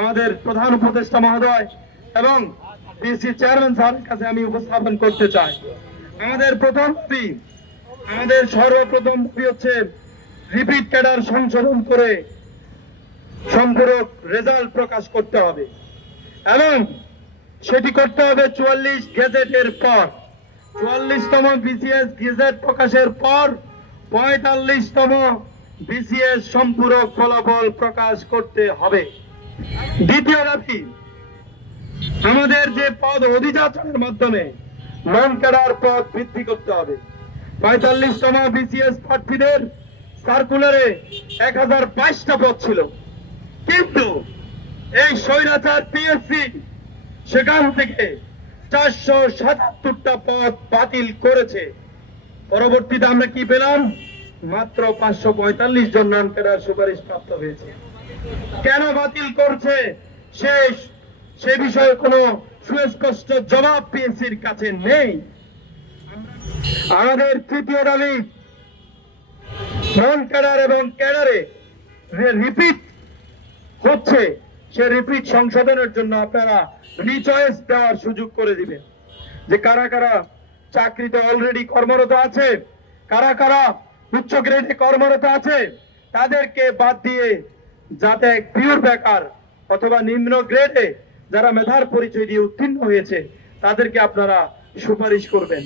আমাদের প্রধান উপদেষ্টা মহোদয় এবং পিএসসি চেয়ারম্যান স্যারের কাছে আমি উপস্থাপন করতে চাই। আমাদের সর্বপ্রথম দাবি হচ্ছে রিপিট ক্যাডার সংশোধন করে সম্পূরক রেজাল্ট প্রকাশ করতে হবে এবং সেটি করতে হবে 44 গেজেটের পর। 44তম বিসিএস গেজেট প্রকাশের পর 45তম বিসিএস সম্পূরক ফলাফল প্রকাশ করতে হবে। দ্বিতীয় দাবি, আমাদের যে পদ অধিযাচনের মাধ্যমে নন ক্যাডার পদ বৃদ্ধি করতে হবে। 45তম বিসিএস প্রার্থীদের সার্কুলারে 1022টা পদ ছিল, কিন্তু এই স্বৈরাচার পিএসসি সেখান থেকে 477টা পদ বাতিল করেছে। পরবর্তীতে আমরা কি পেলাম? মাত্র 545 জন নন ক্যাডার সুপারিশ প্রাপ্ত হয়েছে। কেন বাতিল করছে সে বিষয়ে কোনো সুস্পষ্ট জবাব পিএসসির কাছে নেই। আমাদের তৃতীয় দাবি, নন ক্যাডার এবং ক্যাডারে রিপিট হচ্ছে সে রিপিট সংশোধনের জন্য আপনারা রিচয়েস দেওয়ার সুযোগ করে দিবেন, যে কারা কারা চাকরিতে অলরেডি কর্মরত আছে, কারা কারা উচ্চ গ্রেডে কর্মরত আছে, তাদেরকে বাদ দিয়ে যাতে পিওর বেকার অথবা নিম্ন গ্রেডে যারা মেধার পরিচয় দিয়ে উত্তীর্ণ হয়েছে তাদেরকে আপনারা সুপারিশ করবেন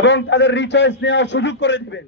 এবং তাদের রিচয়েস নেওয়ার সুযোগ করে দিবেন।